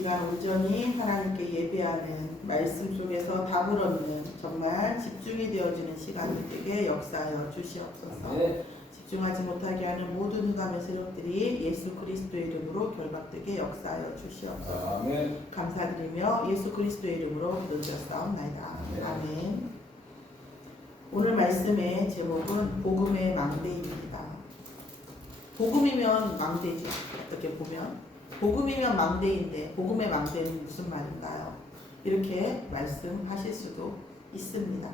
시간 온전히 하나님께 예배하는 말씀 속에서 답을 얻는 정말 집중이 되어지는 시간이 되게 역사하여 주시옵소서. 네. 집중하지 못하게 하는 모든 흑암의 세력들이 예수 그리스도의 이름으로 결박되게 역사하여 주시옵소서. 아멘. 감사드리며 예수 그리스도의 이름으로 기도드렸사옵나이다. 네. 아멘. 오늘 말씀의 제목은 복음의 망대입니다. 복음이면 망대죠. 어떻게 보면 복음이면 망대인데 복음의 망대는 무슨 말인가요? 이렇게 말씀하실 수도 있습니다.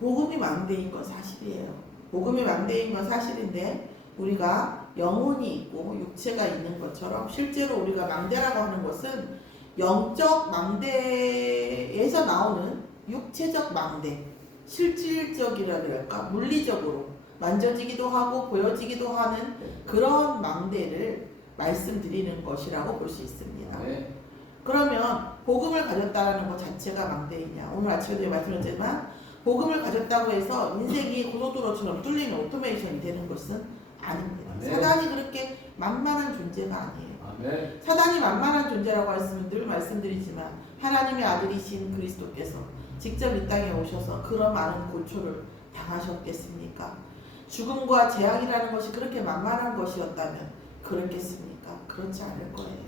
복음이 망대인 건 사실이에요. 복음이 망대인 건 사실인데 우리가 영혼이 있고 육체가 있는 것처럼 실제로 우리가 망대라고 하는 것은 영적 망대에서 나오는 육체적 망대, 실질적이랄까 물리적으로 만져지기도 하고 보여지기도 하는 그런 망대를 말씀드리는 것이라고 볼 수 있습니다. 네. 그러면 복음을 가졌다는 것 자체가 망대이냐? 오늘 아침에도 말씀드렸지만 복음을 가졌다고 해서 인생이 고속도로처럼 뚫리는 오토메이션이 되는 것은 아닙니다. 네. 사단이 그렇게 만만한 존재가 아니에요. 아멘. 사단이 만만한 존재라고 했으면 늘 말씀드리지만 하나님의 아들이신 그리스도께서 직접 이 땅에 오셔서 그런 많은 고초를 당하셨겠습니까? 죽음과 재앙이라는 것이 그렇게 만만한 것이었다면 그렇겠습니까? 그렇지 않을 거예요.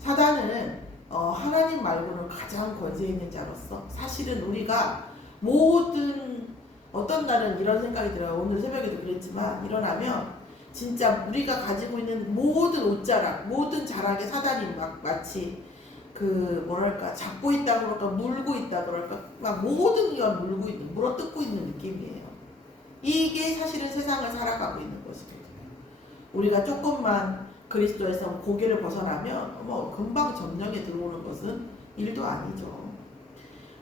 사단은 하나님 말고는 가장 권세 있는 자로서 사실은 우리가 모든 어떤 날은 이런 생각이 들어요. 오늘 새벽에도 그랬지만 일어나면 진짜 우리가 가지고 있는 모든 옷자락, 모든 자락에 사단이 마치 잡고 있다 그럴까, 물고 있다 그럴까, 막 모든 걸 물고 있는, 물어뜯고 있는 느낌이에요. 이게 사실은 세상을 살아가고 있는 것이거든요. 우리가 조금만 그리스도에서 고개를 벗어나면 금방 점령에 들어오는 것은 일도 아니죠.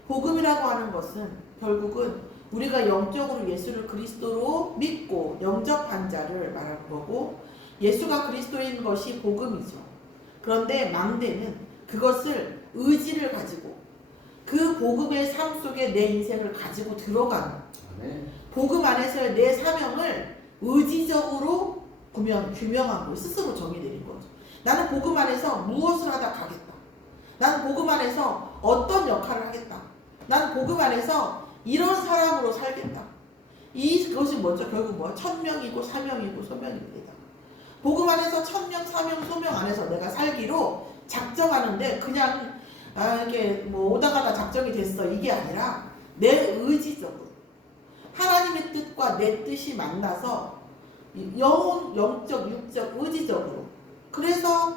복음이라고 하는 것은 결국은 우리가 영적으로 예수를 그리스도로 믿고 영접한 자를 말하는 거고 예수가 그리스도인 것이 복음이죠. 그런데 망대는 그것을 의지를 가지고 그 복음의 삶 속에 내 인생을 가지고 들어가는 복음 안에서의 내 사명을 의지적으로 규명하고 스스로 정의내린 거죠. 나는 복음 안에서 무엇을 하다 가겠다. 나는 복음 안에서 어떤 역할을 하겠다. 나는 복음 안에서 이런 사람으로 살겠다. 이것이 뭐죠? 결국 천명이고 사명이고 소명입니다. 복음 안에서 천명, 사명, 소명 안에서 내가 살기로 작정하는데 그냥 이렇게 오다가다 작정이 됐어 이게 아니라 내 의지적으로 하나님의 뜻과 내 뜻이 만나서 영적, 육적, 의지적으로 그래서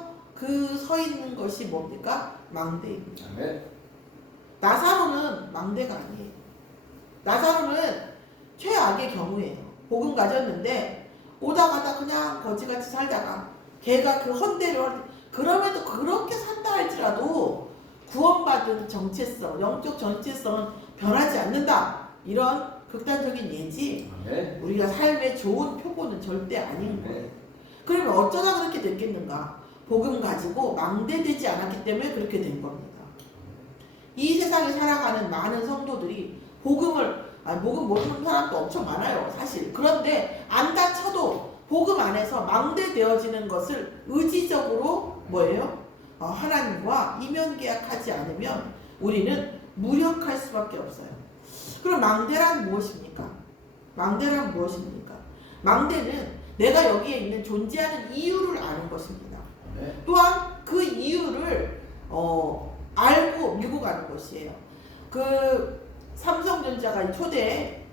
서 있는 것이 뭡니까? 망대입니다. 아멘. 나사로는 망대가 아니에요. 나사로는 최악의 경우예요. 복음 가졌는데 오다가다 그냥 거지같이 살다가 걔가 그 헌대를 그럼에도 그렇게 산다 할지라도 구원받은 정체성, 영적 정체성은 변하지 않는다. 이런 극단적인 예지 아멘. 우리가 삶의 좋은 표본은 절대 아닌 거예요. 그러면 어쩌다 그렇게 됐겠는가? 복음 가지고 망대되지 않았기 때문에 그렇게 된 겁니다. 이 세상에 살아가는 많은 성도들이 복음 모르는 사람도 엄청 많아요, 사실. 그런데 안 다쳐도 복음 안에서 망대되어지는 것을 의지적으로 하나님과 이면계약하지 않으면 우리는 무력할 수밖에 없어요. 그럼 망대란 무엇입니까? 망대란 무엇입니까? 망대는 내가 여기에 있는 존재하는 이유를 아는 것입니다. 또한 그 이유를 알고 밀고 가는 것이에요. 삼성전자가 초대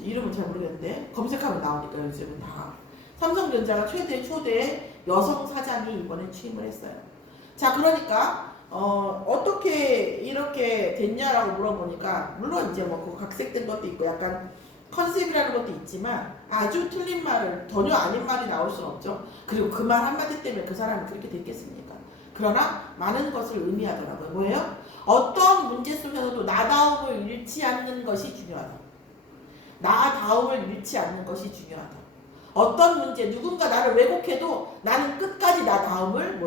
이름은 잘 모르겠는데 검색하면 나오니까 요즘은 다 삼성전자가 초대 여성 사장이 이번에 취임을 했어요. 자, 그러니까 어떻게 이렇게 됐냐라고 물어보니까 물론 이제 그 각색된 것도 있고 약간 컨셉이라는 것도 있지만 아주 틀린 말을 전혀 아닌 말이 나올 수는 없죠. 그리고 그 말 한마디 때문에 그 사람이 그렇게 됐겠습니까? 그러나 많은 것을 의미하더라고요. 뭐예요? 어떤 문제 속에서도 나다움을 잃지 않는 것이 중요하다. 나다움을 잃지 않는 것이 중요하다. 어떤 문제, 누군가 나를 왜곡해도 나는 끝까지 나다움을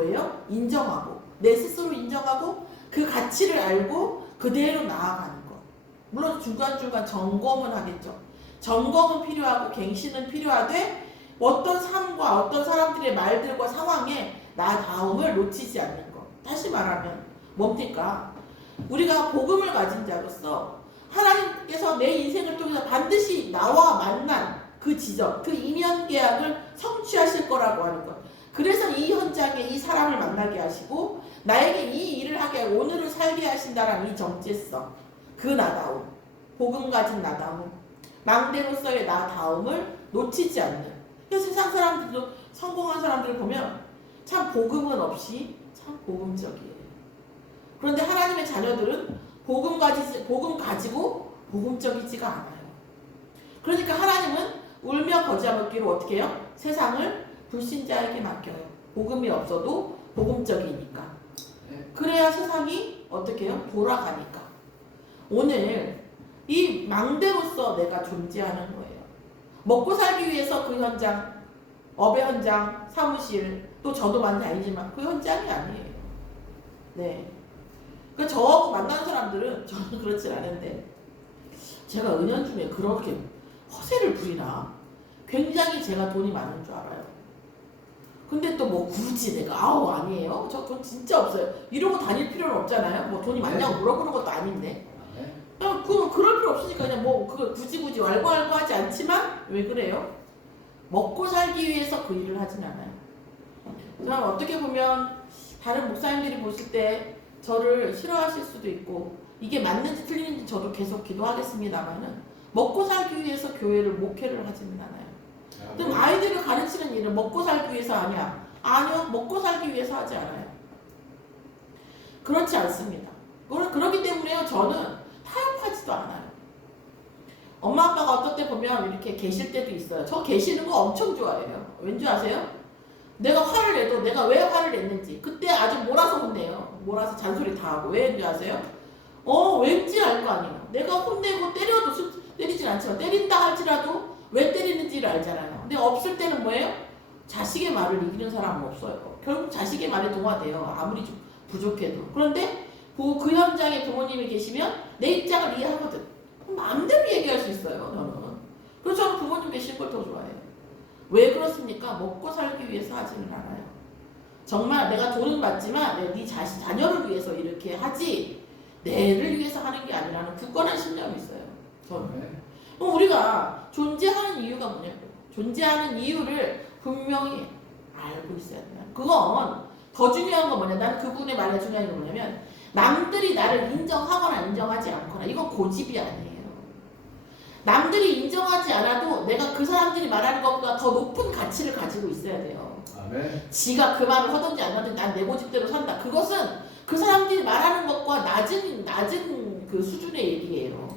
인정하고 내 스스로 인정하고 그 가치를 알고 그대로 나아가는 것. 물론 중간중간 점검은 하겠죠. 점검은 필요하고 갱신은 필요하되 어떤 삶과 어떤 사람들의 말들과 상황에 나다움을 놓치지 않는 것. 다시 말하면 뭡니까? 우리가 복음을 가진 자로서 하나님께서 내 인생을 통해서 반드시 나와 만난 그 지점, 그 인연 계약을 성취하실 거라고 하는 것. 그래서 이 현장에 이 사람을 만나게 하시고 나에게 이 일을 하게 하고 오늘을 살게 하신다는 이 정체성, 그 나다움, 복음 가진 나다움, 망대로서의 나다움을 놓치지 않는. 세상 사람들도 성공한 사람들을 보면 참 복음은 없이 참 복음적이에요. 그런데 하나님의 자녀들은 복음 가지고 복음적이지가 않아요. 그러니까 하나님은 울며 거저 먹기로 어떻게 해요? 세상을 불신자에게 맡겨요. 복음이 없어도 복음적이니까. 그래야 세상이 어떻게 해요? 돌아가니까. 오늘 이 망대로서 내가 존재하는 거예요. 먹고 살기 위해서 그 현장, 업의 현장, 사무실, 또 저도 많이 다니지만 그 현장이 아니에요. 네. 그러니까 저하고 만나는 사람들은 저는 그렇지 않은데 제가 은연중에 그렇게 허세를 부리나? 굉장히 제가 돈이 많은 줄 알아요. 근데 또 뭐 굳이 내가 아니에요. 저 돈 진짜 없어요. 이러고 다닐 필요는 없잖아요. 뭐 돈이 많냐고 물어보는 것도 아닌데. 그럴 필요 없으니까 그냥 뭐 그걸 굳이 왈가왈부 하지 않지만 왜 그래요? 먹고 살기 위해서 그 일을 하진 않아요. 저는 어떻게 보면 다른 목사님들이 보실 때 저를 싫어하실 수도 있고 이게 맞는지 틀리는지 저도 계속 기도하겠습니다만은 먹고 살기 위해서 교회를 목회를 하지는 않아요. 그럼 아이들을 가르치는 일은 먹고 살기 위해서 하냐? 아니요, 먹고 살기 위해서 하지 않아요. 그렇지 않습니다. 그렇기 때문에요, 저는 타협하지도 않아요. 엄마 아빠가 어떨 때 보면 이렇게 계실 때도 있어요. 저 계시는 거 엄청 좋아해요. 왠지 아세요? 내가 화를 내도 내가 왜 화를 냈는지 그때 아주 몰아서 혼내요. 몰아서 잔소리 다 하고. 왠지 아세요? 왠지 알 거 아니에요. 내가 혼내고 때려도 때리진 않지만 때린다 할지라도 왜 때리는지를 알잖아요. 근데 없을 때는 뭐예요? 자식의 말을 이기는 사람은 없어요. 결국 자식의 말에 동화돼요. 아무리 좀 부족해도. 그런데 그 현장에 부모님이 계시면 내 입장을 이해하거든. 마음대로 얘기할 수 있어요. 저는. 그래서 저는 부모님 계신 걸 더 좋아해요. 왜 그렇습니까? 먹고 살기 위해서 하지는 않아요. 정말 내가 돈은 받지만 네 자녀를 위해서 이렇게 하지 내를 위해서 하는 게 아니라는 굳건한 신념이 있어요. 저는. 우리가 존재하는 이유가 뭐냐고. 존재하는 이유를 분명히 알고 있어야 돼요. 그건 더 중요한 건 뭐냐. 난 그분의 말에 중요한 건 뭐냐면 남들이 나를 인정하거나 인정하지 않거나 이건 고집이 아니에요. 남들이 인정하지 않아도 내가 그 사람들이 말하는 것보다 더 높은 가치를 가지고 있어야 돼요. 아멘. 지가 그 말을 하든지 안 하든지 난 내 고집대로 산다. 그것은 그 사람들이 말하는 것과 낮은 그 수준의 얘기예요.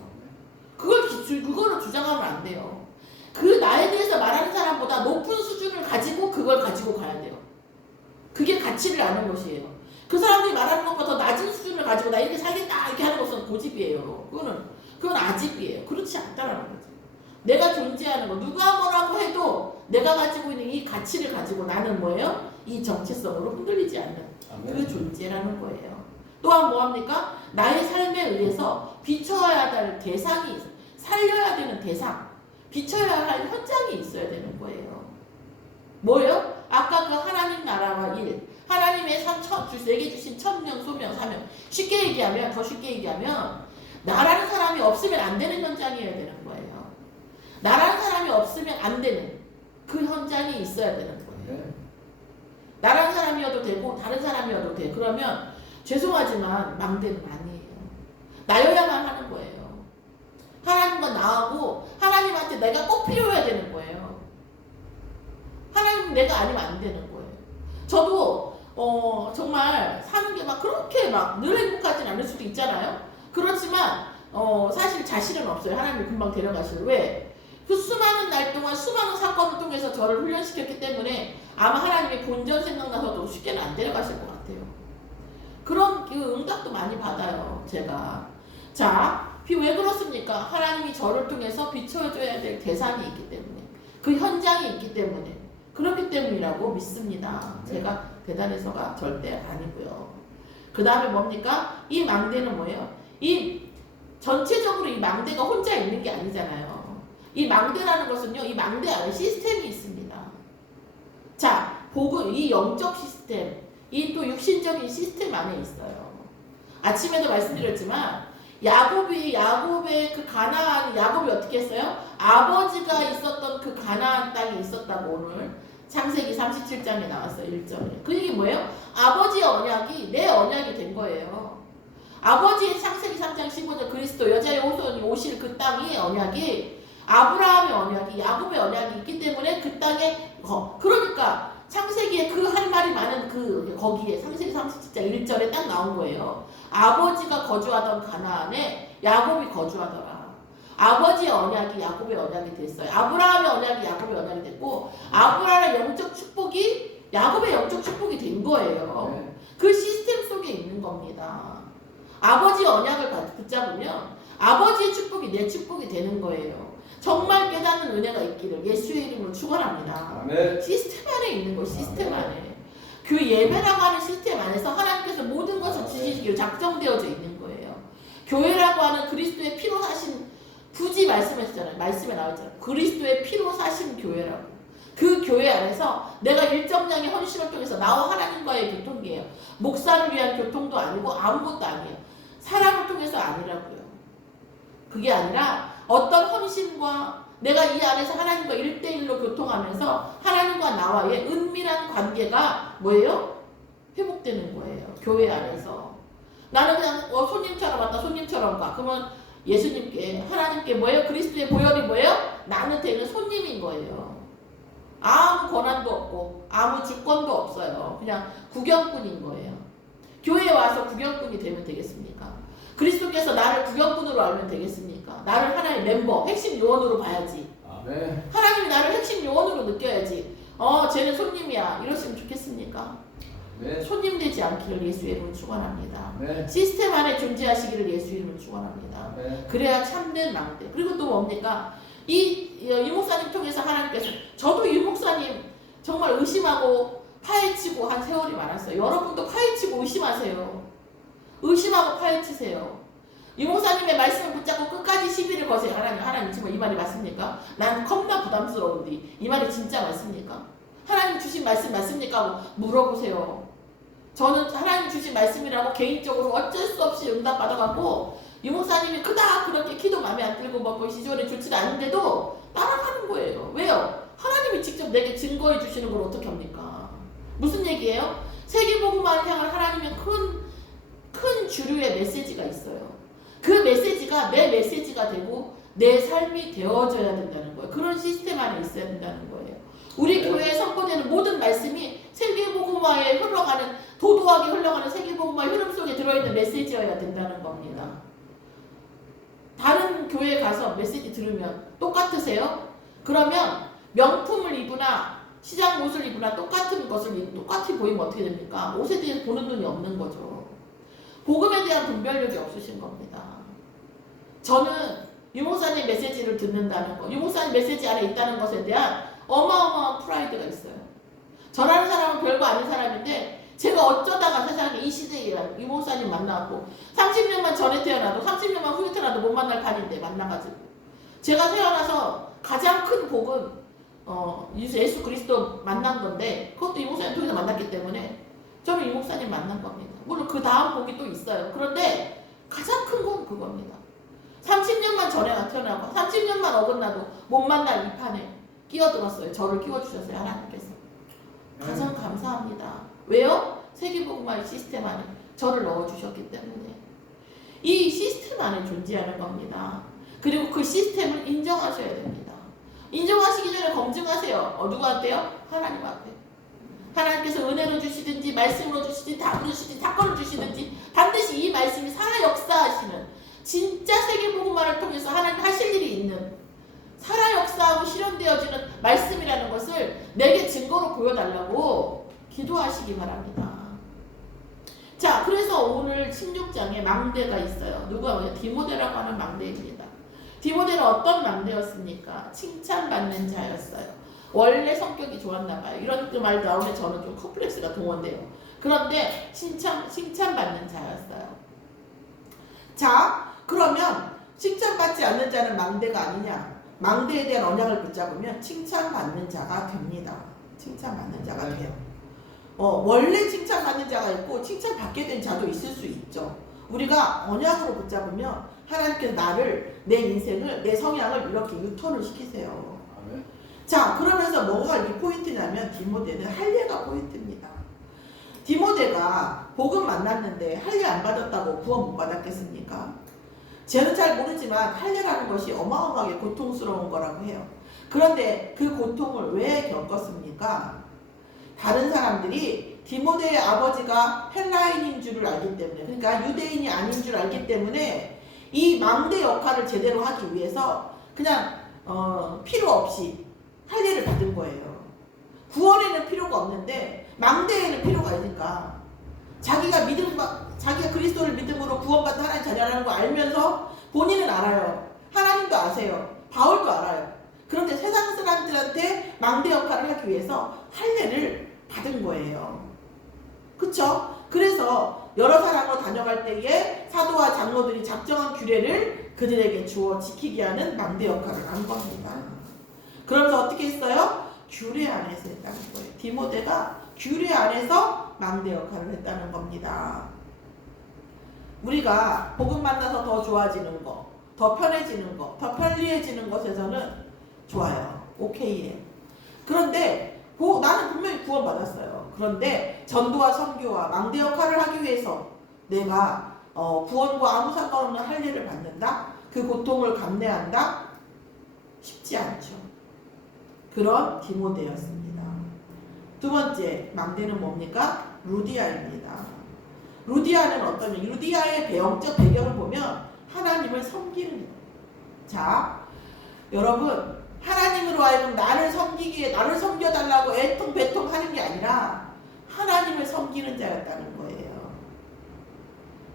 그거를 주장하면 안 돼요. 그 나에 대해서 말하는 사람보다 높은 수준을 가지고 그걸 가지고 가야 돼요. 그게 가치를 아는 것이에요. 그 사람들이 말하는 것보다 더 낮은 수준을 가지고 나 이렇게 살겠다 이렇게 하는 것은 고집이에요. 그건 아집이에요. 그렇지 않다라는 거죠. 내가 존재하는 거 누가 뭐라고 해도 내가 가지고 있는 이 가치를 가지고 나는 뭐예요? 이 정체성으로 흔들리지 않는 그 존재라는 거예요. 또한 뭐합니까? 나의 삶에 의해서 비춰야 할 대상이 있어요. 살려야 되는 대상, 비춰야 할 현장이 있어야 되는 거예요. 뭐예요? 아까 그 하나님 나라와 일, 하나님의 내게 주신 천명, 소명, 사명. 쉽게 얘기하면, 더 쉽게 얘기하면 나라는 사람이 없으면 안 되는 현장이어야 되는 거예요. 나라는 사람이 없으면 안 되는 그 현장이 있어야 되는 거예요. 나라는 사람이어도 되고 다른 사람이어도 돼. 그러면 죄송하지만 망대는 아니에요. 나여야만 하는 거예요. 하나님과 나하고 하나님한테 내가 꼭 필요해야 되는 거예요. 하나님 내가 아니면 안 되는 거예요. 저도 정말 사는 게 막 그렇게 막 늘 행복하진 않을 수도 있잖아요. 그렇지만 사실 자신은 없어요. 하나님이 금방 데려가시는. 왜? 그 수많은 날 동안 수많은 사건을 통해서 저를 훈련시켰기 때문에 아마 하나님의 본전 생각나서도 쉽게는 안 데려가실 것 같아요. 그런 그 응답도 많이 받아요. 제가. 자, 왜 그렇습니까? 하나님이 저를 통해서 비춰줘야 될 대상이 있기 때문에 그 현장이 있기 때문에 그렇기 때문이라고 믿습니다. 제가 대단해서가 절대 아니고요. 그 다음에 뭡니까? 이 망대는 뭐예요? 이 전체적으로 이 망대가 혼자 있는 게 아니잖아요. 이 망대라는 것은요, 이 망대 안에 시스템이 있습니다. 자, 복음, 이 영적 시스템, 이 또 육신적인 시스템 안에 있어요. 아침에도 말씀드렸지만 야곱의 그 가나안, 야곱이 어떻게 했어요? 아버지가 있었던 그 가나안 땅에 있었다고 오늘 창세기 37장에 나왔어요. 1절에. 그 얘기 뭐예요? 아버지의 언약이 내 언약이 된 거예요. 아버지의 창세기 3장 15절 그리스도 여자의 후손이 오실 그 땅이 언약이 아브라함의 언약이 야곱의 언약이 있기 때문에 그 땅에 그러니까 창세기에 그 할 말이 많은 거기에 창세기 37장 1절에 딱 나온 거예요. 아버지가 거주하던 가나안에 야곱이 거주하더라. 아버지의 언약이 야곱의 언약이 됐어요. 아브라함의 언약이 야곱의 언약이 됐고 아브라함의 영적 축복이 야곱의 영적 축복이 된 거예요. 네. 그 시스템 속에 있는 겁니다. 아버지의 언약을 붙잡으면 아버지의 축복이 내 축복이 되는 거예요. 정말 깨닫는 은혜가 있기를 예수의 이름으로 축원합니다. 아멘. 시스템 안에 있는 거 시스템 아멘. 안에. 그 예배라고 하는 시스템 안에서 하나님께서 모든 것을 주시기로 작정되어져 있는 거예요. 교회라고 하는 그리스도의 피로 사신 굳이 말씀하셨잖아요. 말씀에 나왔잖아요. 그리스도의 피로 사신 교회라고. 그 교회 안에서 내가 일정량의 헌신을 통해서 나와 하나님과의 교통이에요. 목사를 위한 교통도 아니고 아무것도 아니에요. 사람을 통해서 아니라고요. 그게 아니라 어떤 헌신과 내가 이 안에서 하나님과 1대1로 교통하면서 하나님과 나와의 은밀한 관계가 뭐예요? 회복되는 거예요. 교회 안에서. 나는 그냥 손님처럼 왔다 손님처럼 가. 그러면 예수님께 하나님께 뭐예요? 그리스도의 보혈이 뭐예요? 나는 되는 손님인 거예요. 아무 권한도 없고 아무 주권도 없어요. 그냥 구경꾼인 거예요. 교회에 와서 구경꾼이 되면 되겠습니까? 그리스도께서 나를 구경꾼으로 알면 되겠습니까? 나를 하나의 멤버, 핵심 요원으로 봐야지. 아멘. 하나님이 나를 핵심 요원으로 느껴야지. 쟤는 손님이야. 이러시면 좋겠습니까? 네. 손님 되지 않기를 예수 이름으로 축원합니다. 네. 시스템 안에 존재하시기를 예수 이름으로 축원합니다. 네. 그래야 참된 망대. 그리고 또 뭡니까? 이 목사님 통해서 하나님께서 저도 이 목사님 정말 의심하고 파헤치고 한 세월이 많았어요. 여러분도 파헤치고 의심하세요. 의심하고 파헤치세요. 이 목사님의 말씀을 붙잡고 끝까지 시비를 거세요. 하나님 지금 이 말이 맞습니까? 난 겁나 부담스러운데 이 말이 진짜 맞습니까? 하나님 주신 말씀 맞습니까? 하고 물어보세요. 저는 하나님 주신 말씀이라고 개인적으로 어쩔 수 없이 응답 받아갖고 이 목사님이 그렇게 기도 마음에 안 들고 뭐 시절이 좋지 않은데도 따라가는 거예요. 왜요? 하나님이 직접 내게 증거해 주시는 걸 어떻게 합니까? 무슨 얘기예요? 세계복음화를 향한 하나님의 큰 주류의 메시지가 있어요. 그 메시지가 내 메시지가 되고 내 삶이 되어져야 된다는 거예요. 그런 시스템 안에 있어야 된다는 거예요. 우리 교회에 선포되는 모든 말씀이 세계복음화에 흘러가는 도도하게 흘러가는 세계복음화 흐름 속에 들어있는 메시지여야 된다는 겁니다. 다른 교회에 가서 메시지 들으면 똑같으세요? 그러면 명품을 입으나 시장 옷을 입으나 똑같은 것을 입고 똑같이 보이면 어떻게 됩니까? 옷에 대해서 보는 눈이 없는 거죠. 복음에 대한 분별력이 없으신 겁니다. 저는 유목사님 메시지를 듣는다는 거, 유목사님 메시지 안에 있다는 것에 대한 어마어마한 프라이드가 있어요. 저라는 사람은 별거 아닌 사람인데 제가 어쩌다가 세상에 이 시대에 유목사님 만나고 30년만 전에 태어나도 30년만 후에 태어나도 못 만날 판인데 만나가지고 제가 태어나서 가장 큰 복은 예수 그리스도 만난 건데 그것도 이 목사님 통해서 만났기 때문에 저는 이 목사님 만난 겁니다. 물론 그 다음 복이 또 있어요. 그런데 가장 큰 건 그겁니다. 30년만 전에 태어나고 30년만 어긋나도 못 만날 이 판에 끼어들었어요. 저를 끼워주셨어요. 하나님께서. 가장 감사합니다. 왜요? 세계복음화의 시스템 안에 저를 넣어주셨기 때문에 이 시스템 안에 존재하는 겁니다. 그리고 그 시스템을 인정하셔야 됩니다. 인정하시기 전에 검증하세요. 누구한테요? 하나님 앞에. 하나님께서 은혜로 주시든지 말씀으로 주시든지 답으로 주시든지 사건을 주시든지 반드시 이 말씀이 살아 역사하시는 진짜 세계복음화를 통해서 하나님 하실 일이 있는 살아 역사하고 실현되어지는 말씀이라는 것을 내게 증거로 보여달라고 기도하시기 바랍니다. 자, 그래서 오늘 16장에 망대가 있어요. 누가 뭐냐? 디모데라고 하는 망대입니다. 디모데는 어떤 망대였습니까? 칭찬받는 자였어요. 원래 성격이 좋았나 봐요. 이런 그 말 나오면 저는 좀 컴플렉스가 동원돼요. 그런데 칭찬받는 자였어요. 자, 그러면 칭찬받지 않는 자는 망대가 아니냐? 망대에 대한 언약을 붙잡으면 칭찬받는 자가 됩니다. 칭찬받는 자가 돼요. 원래 칭찬받는 자가 있고 칭찬받게 된 자도 있을 수 있죠. 우리가 언약으로 붙잡으면 하나님께서 나를, 내 인생을, 내 성향을 이렇게 유턴을 시키세요. 아멘. 자, 그러면서 뭐가 이 포인트냐면 디모데는 할례가 포인트입니다. 디모데가 복음 만났는데 할례 안 받았다고 구원 못 받았겠습니까? 저는 잘 모르지만 할례라는 것이 어마어마하게 고통스러운 거라고 해요. 그런데 그 고통을 왜 겪었습니까? 다른 사람들이 디모데의 아버지가 헬라인인 줄을 알기 때문에, 그러니까 유대인이 아닌 줄 알기 때문에 이 망대 역할을 제대로 하기 위해서 그냥 필요 없이 할례를 받은 거예요. 구원에는 필요가 없는데 망대에는 필요가 있으니까 자기가 그리스도를 믿음으로 구원받은 하나님 자녀라는 거 알면서 본인은 알아요. 하나님도 아세요. 바울도 알아요. 그런데 세상 사람들한테 망대 역할을 하기 위해서 할례를 받은 거예요. 그쵸? 그래서 여러 사람으로 다녀갈 때에 사도와 장로들이 작정한 규례를 그들에게 주어 지키게 하는 망대 역할을 한 겁니다. 그러면서 어떻게 했어요? 규례 안에서 했다는 거예요. 디모데가 규례 안에서 망대 역할을 했다는 겁니다. 우리가 복음 만나서 더 좋아지는 거, 더 편해지는 거, 더 편리해지는 것에서는 좋아요. 오케이해. 그런데 나는 분명히 구원받았어요. 그런데 전도와 선교와 망대 역할을 하기 위해서 내가 구원과 아무 상관없는 할례를 받는다? 그 고통을 감내한다? 쉽지 않죠. 그런 디모데였습니다. 두 번째 망대는 뭡니까? 루디아입니다. 루디아는 어떤, 루디아의 배영적 배경을 보면 하나님을 섬기는 거예요. 자, 여러분, 하나님으로 하여금 나를 섬겨달라고 애통배통 하는 게 아니라 하나님을 섬기는 자였다는 거예요.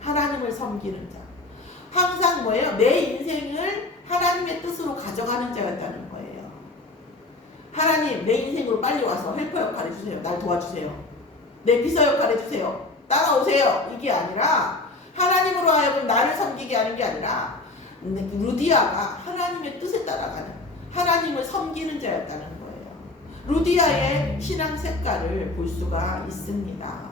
하나님을 섬기는 자. 항상 뭐예요? 내 인생을 하나님의 뜻으로 가져가는 자였다는 거예요. 하나님, 내 인생으로 빨리 와서 헬퍼 역할 해주세요. 날 도와주세요. 내 비서 역할 해주세요. 따라오세요. 이게 아니라 하나님으로 하여금 나를 섬기게 하는 게 아니라 루디아가 하나님의 뜻에 따라가는, 하나님을 섬기는 자였다는 거예요. 루디아의 신앙 색깔을 볼 수가 있습니다.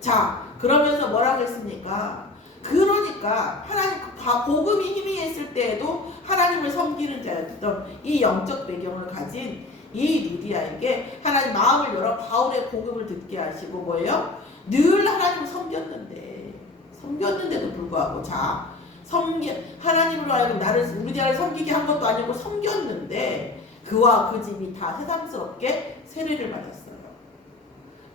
자, 그러면서 뭐라고 했습니까? 그러니까 하나님, 복음이 희미했을 때에도 하나님을 섬기는 자였던 이 영적 배경을 가진 이 루디아에게 하나님 마음을 열어 바울의 복음을 듣게 하시고 뭐예요? 늘 하나님을 섬겼는데도 불구하고, 자, 하나님으로 하여금 루디아를 섬기게 한 것도 아니고 섬겼는데 그와 그 집이 다 새삼스럽게 세례를 받았어요.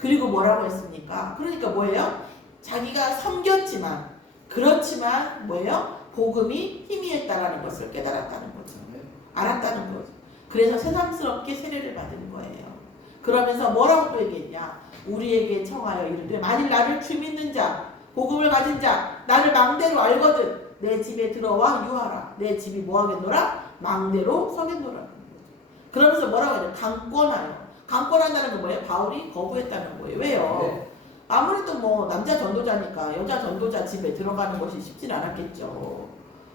그리고 뭐라고 했습니까? 그러니까 뭐예요? 자기가 섬겼지만, 그렇지만 뭐예요? 복음이 희미했다라는 것을 깨달았다는 거죠. 알았다는 거죠. 그래서 새삼스럽게 세례를 받은 거예요. 그러면서 뭐라고 또 얘기했냐? 우리에게 청하여 이르되 만일 나를 주 믿는 자, 복음을 가진 자, 나를 망대로 알거든 내 집에 들어와 유하라. 내 집이 뭐하겠노라? 망대로 서겠노라. 그러면서 뭐라고 하냐? 강권하여. 강권한다는 건 뭐예요? 바울이 거부했다는 거예요. 왜요? 네. 아무래도 뭐 남자 전도자니까 여자 전도자 집에 들어가는 것이 쉽진 않았겠죠.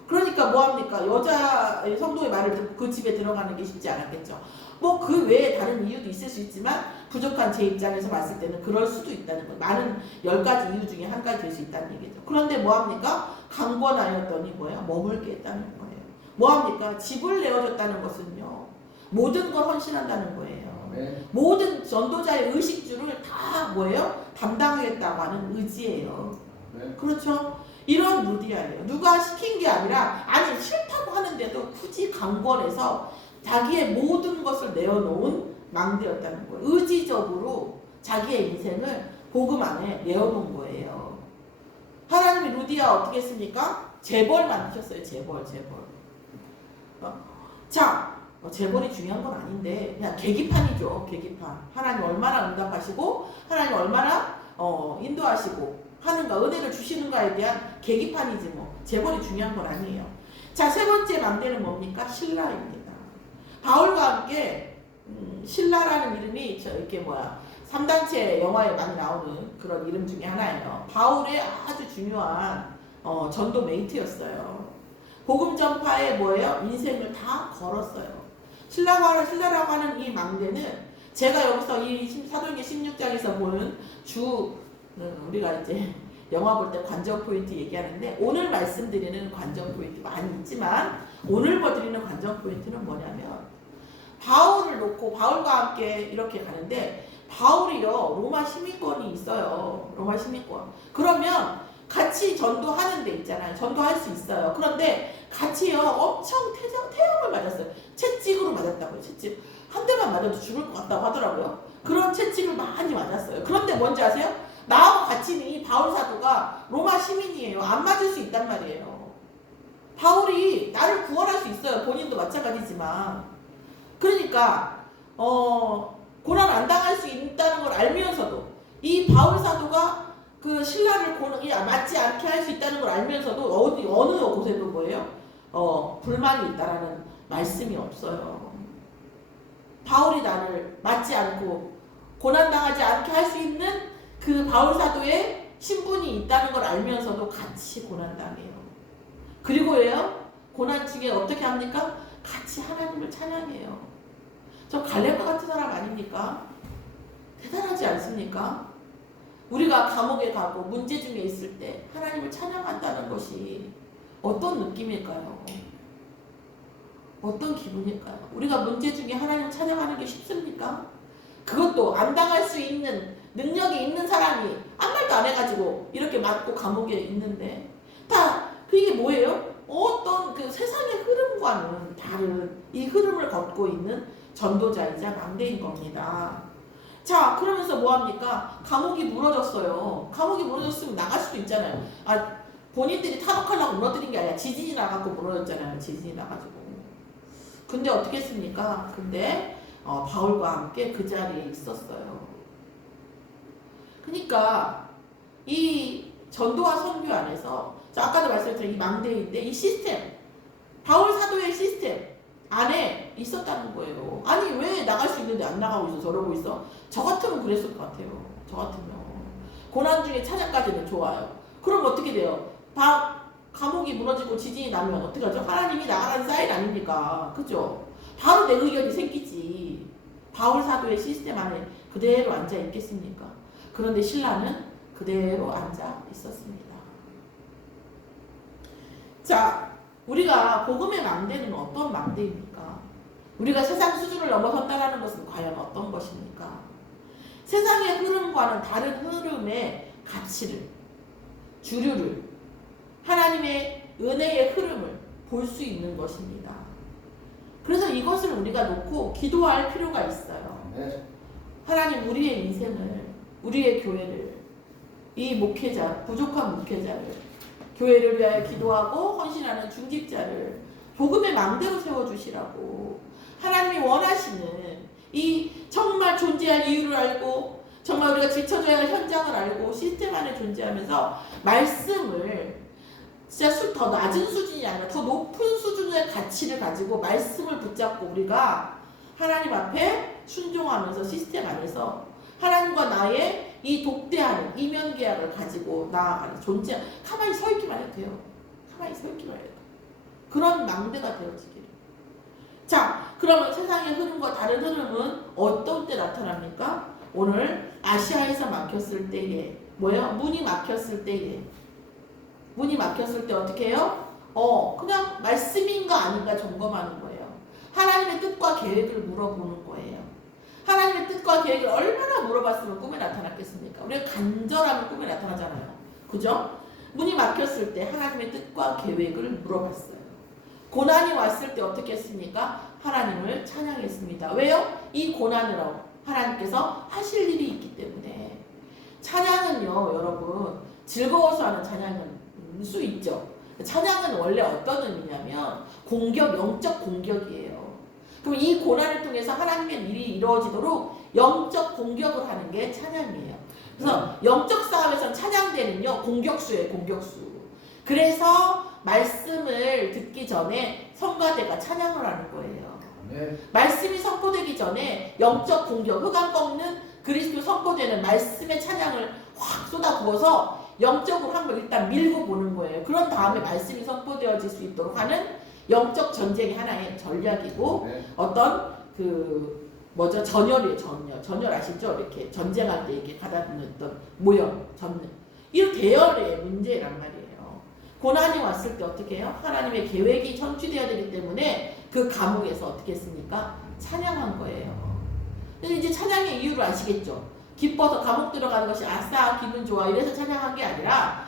그러니까 뭐합니까? 여자 성도의 말을 듣고 그 집에 들어가는 게 쉽지 않았겠죠. 뭐 그 외에 다른 이유도 있을 수 있지만 부족한 제 입장에서 봤을 때는 그럴 수도 있다는 거예요. 많은 10가지 이유 중에 한 가지 될 수 있다는 얘기죠. 그런데 뭐합니까? 강권하였더니 뭐예요? 머물게 했다는 거예요. 뭐합니까? 집을 내어줬다는 것은요, 모든 걸 헌신한다는 거예요. 네. 모든 전도자의 의식주를 다 뭐예요? 담당하겠다고 하는 의지예요. 네. 그렇죠? 이런 루디아예요. 누가 시킨 게 아니라, 아니 싫다고 하는데도 굳이 강권해서 자기의 모든 것을 내어놓은 망대였다는 거예요. 의지적으로 자기의 인생을 복음 안에 내어놓은 거예요. 하나님이 루디아 어떻게 했습니까? 재벌 만드셨어요. 재벌. 자, 재벌이 중요한 건 아닌데 그냥 계기판이죠. 계기판. 하나님 얼마나 응답하시고 하나님 얼마나 인도하시고 하는가, 은혜를 주시는가에 대한 계기판이지 뭐. 재벌이 중요한 건 아니에요. 자, 세 번째 망대는 뭡니까? 신라입니다. 바울과 함께 신라라는 이름이 이렇게 3단체 영화에 많이 나오는 그런 이름 중에 하나예요. 바울의 아주 중요한 전도 메이트였어요. 복음 전파에 뭐예요? 인생을 다 걸었어요. 신라라고 하는 이 망대는 제가 여기서 이 사도행전 16장에서 보는 우리가 이제 영화 볼 때 관전 포인트 얘기하는데, 오늘 말씀드리는 관전 포인트 많이 있지만 오늘 보여드리는 관전 포인트는 뭐냐면, 바울을 놓고 바울과 함께 이렇게 가는데, 바울이요 로마 시민권이 있어요. 로마 시민권. 그러면 같이 전도하는 데 있잖아요. 전도할 수 있어요. 그런데 같이요 엄청 태형을 맞았어요. 채찍으로 맞았다고요. 채찍 한 대만 맞아도 죽을 것 같다고 하더라고요. 그런 채찍을 많이 맞았어요. 그런데 뭔지 아세요? 나하고 같이 있는 이 바울 사도가 로마 시민이에요. 안 맞을 수 있단 말이에요. 바울이 나를 구원할 수 있어요. 본인도 마찬가지지만. 그러니까 고난 안 당할 수 있다는 걸 알면서도, 이 바울 사도가 그 신라를 맞지 않게 할 수 있다는 걸 알면서도 어느 곳에도 뭐예요? 불만이 있다라는 말씀이 없어요. 바울이 나를 맞지 않고 고난 당하지 않게 할 수 있는 그 바울 사도의 신분이 있다는 걸 알면서도 같이 고난 당해요. 그리고요 고난 중에 어떻게 합니까? 같이 하나님을 찬양해요. 저 갈렙과 같은 사람 아닙니까? 대단하지 않습니까? 우리가 감옥에 가고 문제 중에 있을 때 하나님을 찬양한다는 것이 어떤 느낌일까요? 어떤 기분일까요? 우리가 문제 중에 하나님을 찬양하는 게 쉽습니까? 그것도 안 당할 수 있는 능력이 있는 사람이 아무 말도 안 해가지고 이렇게 맞고 감옥에 있는데, 다 그게 뭐예요? 어떤 그 세상의 흐름과는 다른 이 흐름을 걷고 있는 전도자이자 망대인 겁니다. 자, 그러면서 뭐합니까? 감옥이 무너졌어요. 감옥이 무너졌으면 나갈 수도 있잖아요. 본인들이 탈옥하려고 무너뜨린 게 아니라 지진이 나갖고 무너졌잖아요. 지진이 나가지고. 근데 어떻게 했습니까? 근데 바울과 함께 그 자리에 있었어요. 그러니까 이 전도와 선교 안에서, 아까도 말씀드린 이 망대인데, 이 시스템, 바울 사도의 시스템 안에 있었다는 거예요. 아니 왜 나갈 수 있는데 안 나가고 있어? 저러고 있어? 저 같으면 그랬을 것 같아요. 저 같으면 고난 중에 찬양까지는 좋아요. 그럼 어떻게 돼요? 감옥이 무너지고 지진이 나면 어떻게 하죠? 하나님이 나가라는 사인 아닙니까? 그죠? 바로 내 의견이 생기지. 바울 사도의 시스템 안에 그대로 앉아 있겠습니까? 그런데 신라는 그대로 앉아 있었습니다. 자, 우리가 복음의 망대는 어떤 망대입니까? 우리가 세상 수준을 넘어섰다는 것은 과연 어떤 것입니까? 세상의 흐름과는 다른 흐름의 가치를, 주류를, 하나님의 은혜의 흐름을 볼 수 있는 것입니다. 그래서 이것을 우리가 놓고 기도할 필요가 있어요. 하나님, 우리의 인생을, 우리의 교회를, 이 목회자, 부족한 목회자를, 교회를 위하여 기도하고 헌신하는 중직자를 복음의 망대로 세워주시라고, 하나님이 원하시는 이 정말 존재할 이유를 알고, 정말 우리가 지켜줘야 할 현장을 알고 시스템 안에 존재하면서 말씀을 진짜 더 낮은 수준이 아니라 더 높은 수준의 가치를 가지고 말씀을 붙잡고 우리가 하나님 앞에 순종하면서 시스템 안에서 하나님과 나의 이 독대하는 이면계약을 가지고 나아가는 존재, 가만히 서 있기만 해도 돼요. 가만히 서 있기만 해도 그런 망대가 되어지기를. 자, 그러면 세상의 흐름과 다른 흐름은 어떤 때 나타납니까? 오늘 아시아에서 막혔을 때에 뭐예요? 문이 막혔을 때에, 문이 막혔을 때 어떻게 해요? 그냥 말씀인가 아닌가 점검하는 거예요. 하나님의 뜻과 계획을 물어보는 거예요. 하나님의 뜻과 계획을 얼마나 물어봤으면 꿈에 나타났겠습니까? 우리가 간절하면 꿈에 나타나잖아요. 그죠? 문이 막혔을 때 하나님의 뜻과 계획을 물어봤어요. 고난이 왔을 때 어떻게 했습니까? 하나님을 찬양했습니다. 왜요? 이 고난으로 하나님께서 하실 일이 있기 때문에. 찬양은요, 여러분, 즐거워서 하는 찬양은 수 있죠. 찬양은 원래 어떤 의미냐면 공격, 영적 공격이에요. 그럼 이 고난을 통해서 하나님의 일이 이루어지도록 영적 공격을 하는 게 찬양이에요. 그래서 영적 싸움에서 찬양대는요, 공격수예요, 공격수. 그래서 말씀을 듣기 전에 성가대가 찬양을 하는 거예요. 네. 말씀이 선포되기 전에 영적 공격, 흑암 꺾는 그리스도 선포되는 말씀의 찬양을 확 쏟아부어서 영적으로 한번 일단 밀고 보는 거예요. 그런 다음에 말씀이 선포되어질 수 있도록 하는 영적 전쟁의 하나의 전략이고, 네. 어떤 그 뭐죠? 전열이에요. 전열. 전열 아시죠? 이렇게 전쟁할 때 이렇게 가다 놓던 모형. 전열. 이런 대열의 문제란 말이에요. 고난이 왔을 때 어떻게 해요? 하나님의 계획이 성취되어야 되기 때문에 그 감옥에서 어떻게 했습니까? 찬양한 거예요. 근데 이제 찬양의 이유를 아시겠죠? 기뻐서 감옥 들어가는 것이 아싸 기분 좋아 이래서 찬양한 게 아니라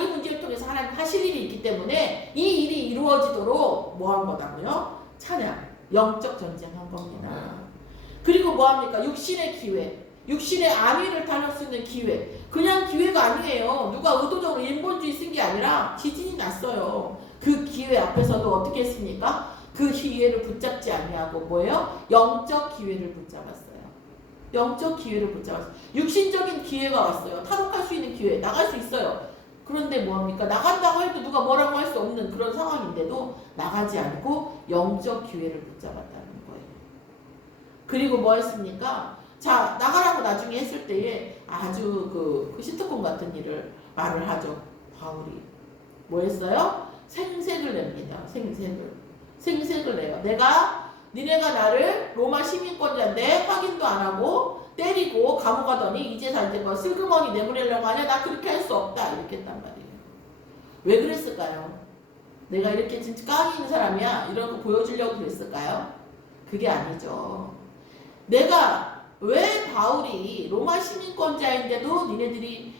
이 문제를 통해서 하나님 하실 일이 있기 때문에 이 일이 이루어지도록 뭐 한 거다고요? 찬양, 영적 전쟁한 겁니다. 그리고 뭐 합니까? 육신의 기회, 육신의 안위를 다룰 수 있는 기회. 그냥 기회가 아니에요. 누가 의도적으로 인본주의 쓴 게 아니라 지진이 났어요. 그 기회 앞에서도 어떻게 했습니까? 그 기회를 붙잡지 아니하고 뭐예요? 영적 기회를 붙잡았어요. 영적 기회를 붙잡았어요. 육신적인 기회가 왔어요. 탈옥할 수 있는 기회, 나갈 수 있어요. 그런데 뭐합니까? 나간다고 해도 누가 뭐라고 할 수 없는 그런 상황인데도 나가지 않고 영적 기회를 붙잡았다는 거예요. 그리고 뭐 했습니까? 자, 나가라고 나중에 했을 때에 아주 그 시트콤 같은 일을 말을 하죠. 바울이. 뭐 했어요? 생색을 냅니다. 생색을 내요. 니네가 나를 로마 시민권자인데 확인도 안 하고 때리고 감옥 가더니 이제 뭐 슬그머니 내보내려고 하냐? 나 그렇게 할 수 없다. 이렇게 했단 말이에요. 왜 그랬을까요? 내가 이렇게 진짜 깡이 있는 사람이야. 이런 거 보여주려고 그랬을까요? 그게 아니죠. 내가 왜 바울이 로마 시민권자인데도 니네들이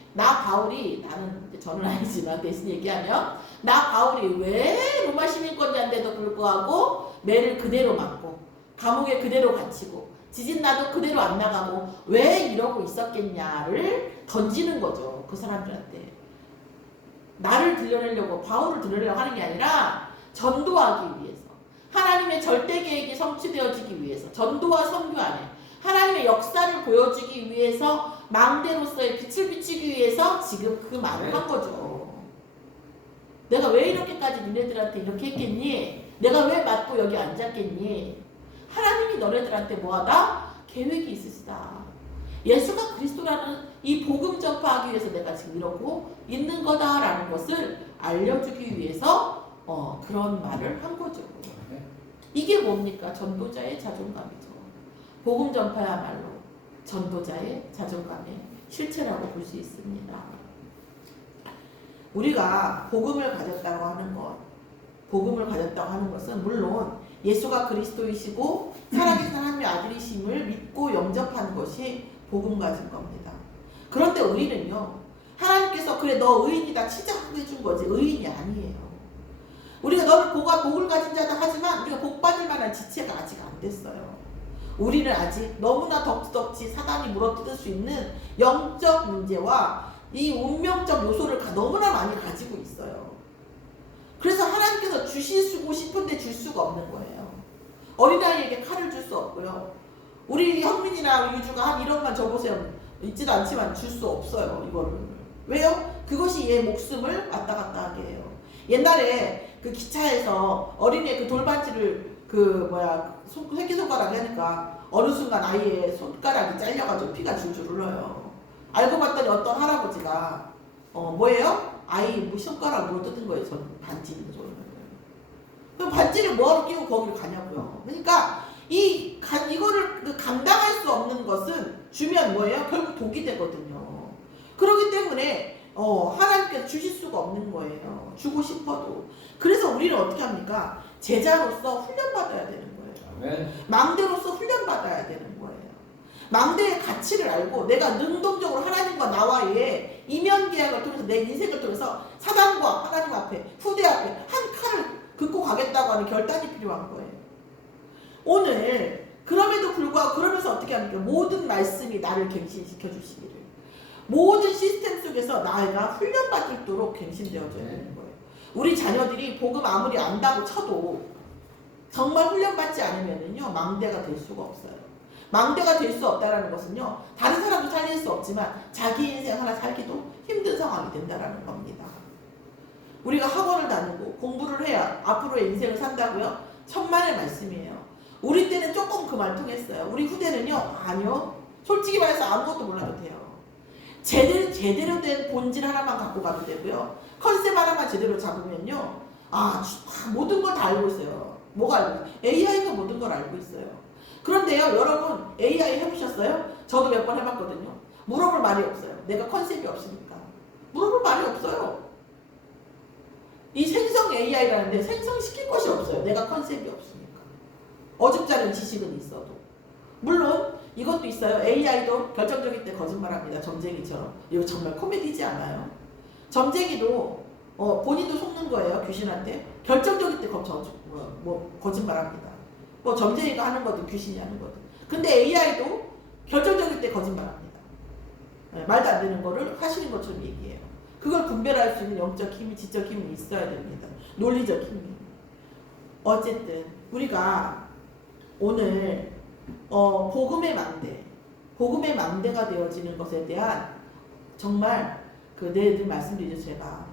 저는 아니지만 대신 얘기하면 나 바울이 왜 로마 시민권자인데도 불구하고 매를 그대로 맞고 감옥에 그대로 갇히고 지진 나도 그대로 안 나가고 왜 이러고 있었겠냐를 던지는 거죠. 그 사람들한테. 나를 들려내려고 바울을 들려내려고 하는 게 아니라 전도하기 위해서 하나님의 절대 계획이 성취되어지기 위해서 전도와 선교 안에 하나님의 역사를 보여주기 위해서 망대로서의 빛을 비추기 위해서 지금 그 말을 한 거죠. 내가 왜 이렇게까지 니네들한테 이렇게 했겠니? 내가 왜 맞고 여기 앉았겠니? 하나님이 너네들한테 뭐하다? 계획이 있으시다. 예수가 그리스도라는 이 복음 전파하기 위해서 내가 지금 이러고 있는 거다라는 것을 알려주기 위해서 그런 말을 한 거죠. 이게 뭡니까? 전도자의 자존감이죠. 복음 전파야말로 전도자의 자존감의 실체라고 볼 수 있습니다. 우리가 복음을 가졌다고 하는 것은 물론 예수가 그리스도이시고 살아계신 하나님의 아들이심을 믿고 영접하는 것이 복음 가진 겁니다. 그런데 우리는요, 하나님께서 그래 너 의인이다 치자하고 해준 거지 의인이 아니에요. 우리가 너는 복을 가진 자다 하지만 우리가 복 받을 만한 지체가 아직 안 됐어요. 우리는 아직 너무나 덕지덕지 사단이 물어뜯을 수 있는 영적 문제와 이 운명적 요소를 너무나 많이 가지고 있어요. 그래서 하나님께서 주시고 싶은데 줄 수가 없는 거예요. 어린아이에게 칼을 줄 수 없고요. 우리 현민이나 유주가 한 1억만 줘보세요. 있지도 않지만 줄 수 없어요. 이거를. 왜요? 그것이 얘 목숨을 왔다 갔다 하게 해요. 옛날에 그 기차에서 어린이의 그 돌반지를 새끼손가락이 하니까 어느 순간 아이의 손가락이 잘려가지고 피가 줄줄 흘러요. 알고 봤더니 어떤 할아버지가 뭐예요? 아이 손가락 물어뜯은 거예요. 전 반지 있는 소리. 그럼 반지를 뭐하러 끼고 거기를 가냐고요. 그러니까 이거를 감당할 수 없는 것은 주면 뭐예요? 결국 독이 되거든요. 그렇기 때문에 하나님께서 주실 수가 없는 거예요. 주고 싶어도. 그래서 우리는 어떻게 합니까? 제자로서 훈련받아야 되는 거예요. 아멘. 망대로서 훈련받아야 되는 거예요. 망대의 가치를 알고 내가 능동적으로 하나님과 나와의 이면 계약을 통해서 내 인생을 통해서 사단과 하나님 앞에 후대 앞에 한 칼을 긋고 가겠다고 하는 결단이 필요한 거예요. 오늘 그럼에도 불구하고 그러면서 어떻게 합니까? 모든 말씀이 나를 갱신시켜 주시기를 모든 시스템 속에서 나가 훈련받도록 갱신되어져야 되는 거예요. 우리 자녀들이 복음 아무리 안다고 쳐도 정말 훈련받지 않으면요 망대가 될 수가 없어요. 망대가 될 수 없다는 것은요 다른 사람도 살릴 수 없지만 자기 인생 하나 살기도 힘든 상황이 된다는 겁니다. 우리가 학원을 다니고 공부를 해야 앞으로의 인생을 산다고요? 천만의 말씀이에요. 우리 때는 조금 그 말 통했어요. 우리 후대는요 아니요. 솔직히 말해서 아무것도 몰라도 돼요. 제대로 된 본질 하나만 갖고 가도 되고요. 컨셉 하나만 제대로 잡으면요 모든 걸 다 알고 있어요. 뭐가 알고 있어요? AI가 모든 걸 알고 있어요. 그런데요, 여러분 AI 해보셨어요? 저도 몇 번 해봤거든요. 물어볼 말이 없어요. 내가 컨셉이 없으니까. 물어볼 말이 없어요. 이 생성 AI라는데 생성시킬 것이 없어요. 내가 컨셉이 없으니까. 어줍잖은 지식은 있어도. 물론 이것도 있어요. AI도 결정적일 때 거짓말합니다. 점쟁이처럼. 이거 정말 코미디지 않아요? 점쟁이도 본인도 속는 거예요. 귀신한테. 결정적일 때 거짓말합니다. 뭐 점쟁이가 하는 거든 귀신이 하는 거든. 근데 AI도 결정적일 때 거짓말합니다. 말도 안 되는 거를 하시는 것처럼 얘기해요. 그걸 분별할 수 있는 영적 힘이, 지적 힘이 있어야 됩니다. 논리적 힘이. 어쨌든 우리가 오늘 복음의 망대가 되어지는 것에 대한 정말 늘 말씀드리죠. 제가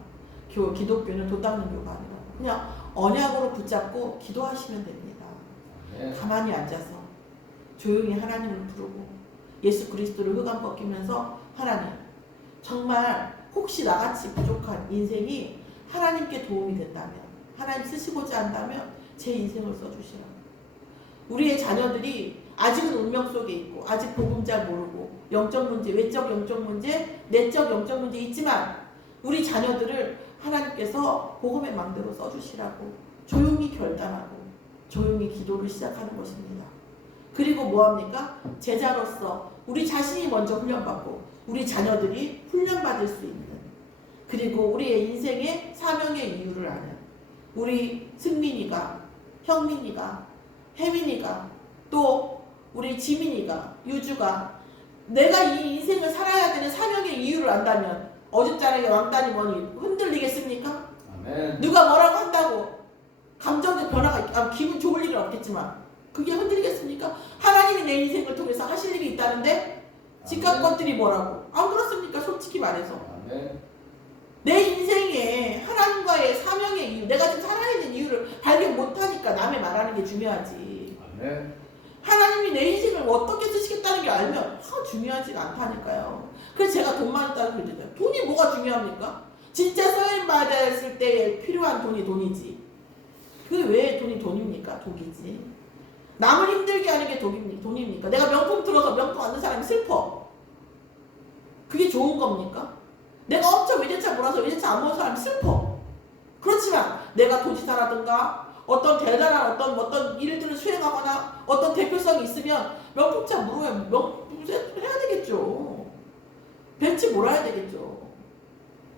기독교는 도 닦는 교가 아니라 그냥 언약으로 붙잡고 기도하시면 됩니다. 가만히 앉아서 조용히 하나님을 부르고 예수 그리스도를 흑암 벗기면서 하나님, 정말 혹시 나같이 부족한 인생이 하나님께 도움이 된다면, 하나님 쓰시고자 한다면 제 인생을 써주시라. 우리의 자녀들이 아직은 운명 속에 있고 아직 복음 잘 모르고 영적 문제, 외적 영적 문제, 내적 영적 문제 있지만 우리 자녀들을 하나님께서 복음의 망대로 써주시라고 조용히 결단하고 조용히 기도를 시작하는 것입니다. 그리고 뭐합니까? 제자로서 우리 자신이 먼저 훈련받고 우리 자녀들이 훈련받을 수 있는, 그리고 우리의 인생의 사명의 이유를 아는 우리 승민이가, 형민이가, 혜민이가, 또 우리 지민이가, 유주가 내가 이 인생을 살아야 되는 사명의 이유를 안다면 어줍잖아요. 왕따니 뭐니 흔들리겠습니까? 아멘. 누가 뭐라고 한다고 감정적 변화가 기분 좋을 일은 없겠지만 그게 흔들리겠습니까? 하나님이 내 인생을 통해서 하실 일이 있다는데 집값 것들이 뭐라고 안 그렇습니까? 솔직히 말해서 아멘. 내 인생에 하나님과의 사명의 이유, 내가 지금 살아야 되는 이유를 발견 못하니까 남의 말하는 게 중요하지. 아멘. 하나님이 내 인생을 어떻게 쓰시겠다는 게 알면 중요하지가 않다니까요. 그래서 제가 돈만 있다고 그러잖아요. 돈이 뭐가 중요합니까? 진짜 써임 받았을 때 필요한 돈이 돈이지. 그게 왜 돈이 돈입니까? 독이지. 남을 힘들게 하는 게 돈입니까? 내가 명품 들어서 명품 안 든 사람이 슬퍼. 그게 좋은 겁니까? 내가 엄청 외제차 몰아서 외제차 안 모은 사람이 슬퍼. 그렇지만 내가 도지사라든가 어떤 대단한 어떤 일들을 수행하거나 어떤 대표성이 있으면 명품차 물어야 해야 되겠죠. 벤츠 몰아야 되겠죠.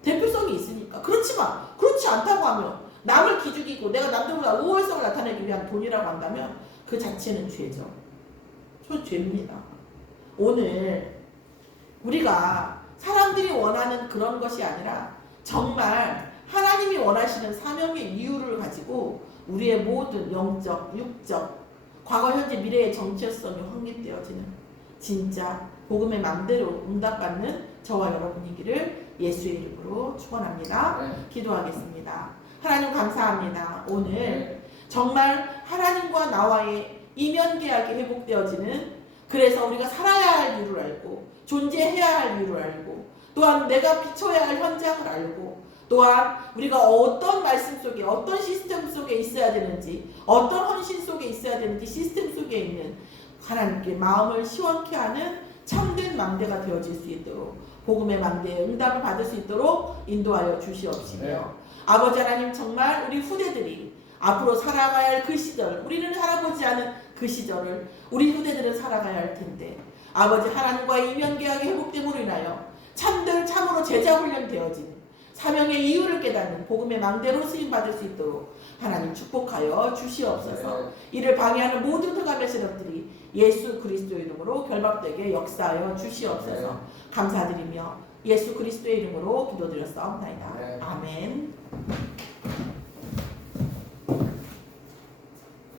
대표성이 있으니까. 그렇지만 그렇지 않다고 하면 남을 기죽이고 내가 남들보다 우월성을 나타내기 위한 돈이라고 한다면 그 자체는 죄죠. 죄입니다. 오늘 우리가 사람들이 원하는 그런 것이 아니라 정말 하나님이 원하시는 사명의 이유를 가지고 우리의 모든 영적, 육적, 과거, 현재, 미래의 정체성이 확립되어지는 진짜 복음의 맘대로 응답받는 저와 여러분이기를 예수의 이름으로 축원합니다. 기도하겠습니다. 하나님 감사합니다. 오늘 정말 하나님과 나와의 이면계약이 회복되어지는, 그래서 우리가 살아야 할 이유를 알고 존재해야 할 이유를 알고 또한 내가 비춰야 할 현장을 알고 또한 우리가 어떤 말씀 속에 어떤 시스템 속에 있어야 되는지 어떤 헌신 속에 있어야 되는지 시스템 속에 있는 하나님께 마음을 시원케 하는 참된 망대가 되어질 수 있도록 복음의 망대에 응답을 받을 수 있도록 인도하여 주시옵시며 아버지 하나님, 정말 우리 후대들이 앞으로 살아가야 할 그 시절, 우리는 살아보지 않은 그 시절을 우리 후대들은 살아가야 할 텐데 아버지 하나님과의 이면계약이 회복됨으로 인하여 참으로 제자 훈련되어진 사명의 이유를 깨닫는 복음의 망대로 쓰임받을 수 있도록 하나님 축복하여 주시옵소서. 이를 방해하는 모든 흑암의 세력들이 예수 그리스도의 이름으로 결박되게 역사하여 주시옵소서. 감사드리며 예수 그리스도의 이름으로 기도드렸사옵나이다. 아멘.